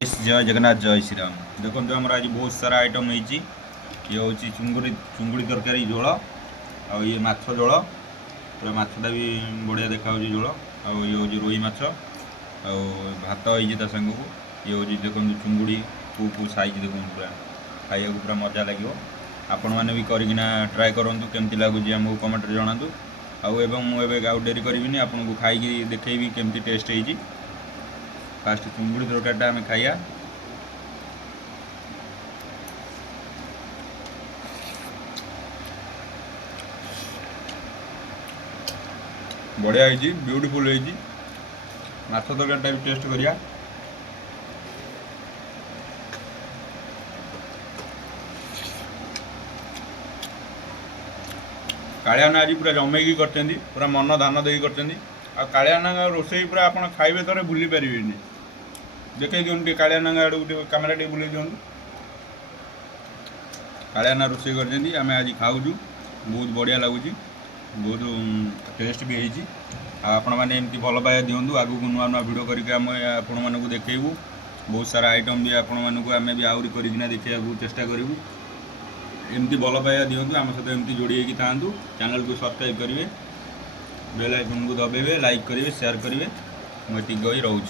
जय जगन्नाथ जय श्री राम। देखो आम आज बहुत सारा आइटम होती ये हूँ चुंगुड़ी चुंगुड़ी तरकारी झोल आ ये माछ झोल पूरा माछटा भी बढ़िया देखा झोल आ ये हूँ रोही माछ आ भात हो सांग को ये हूँ देखो चुंगुड़ी को साइज देखो पूरा खाया पूरा मजा लगे आपण मैंने भी करना ट्राए करूँ केमती लगुच आमको कमेंट जनातु आउ डेरी करी आपको खाई देखेबी केमती टेस्ट होती। फास्ट चुंगुड़ी तरकारीटा आम खाइया बढ़िया होती ब्यूटीफुल होती माछ तरकारीटा भी टेस्ट करिया। कालियाना आज पूरा जमेगी कर पूरा मन धान दे कर कालियाना रोसई पूरा आप खाइबे थोड़े भूली पारे देखे दिखाँ कालियाना आड़ कैमेरा टे बुले दिखाँ कालियाना रोसई कर आम आज खाऊँ बहुत बढ़िया लगुच बहुत टेस्ट भी होती आपण मैंने एमती भल पाया दिंतु आगू नुआ नुआ भिड करके आम आपण मानक देखू बहुत सारा आइटम भी आपण मानक आम भी आहरी करना देखा चेष्टा करूँ एमती भल पाया दिंतु आम सहित एमती जोड़ी होगी था चैनल को सब्सक्राइब करेंगे बेल आइकन को दबाइबे लाइक करेंगे शेयर करेंगे मुझे रोच।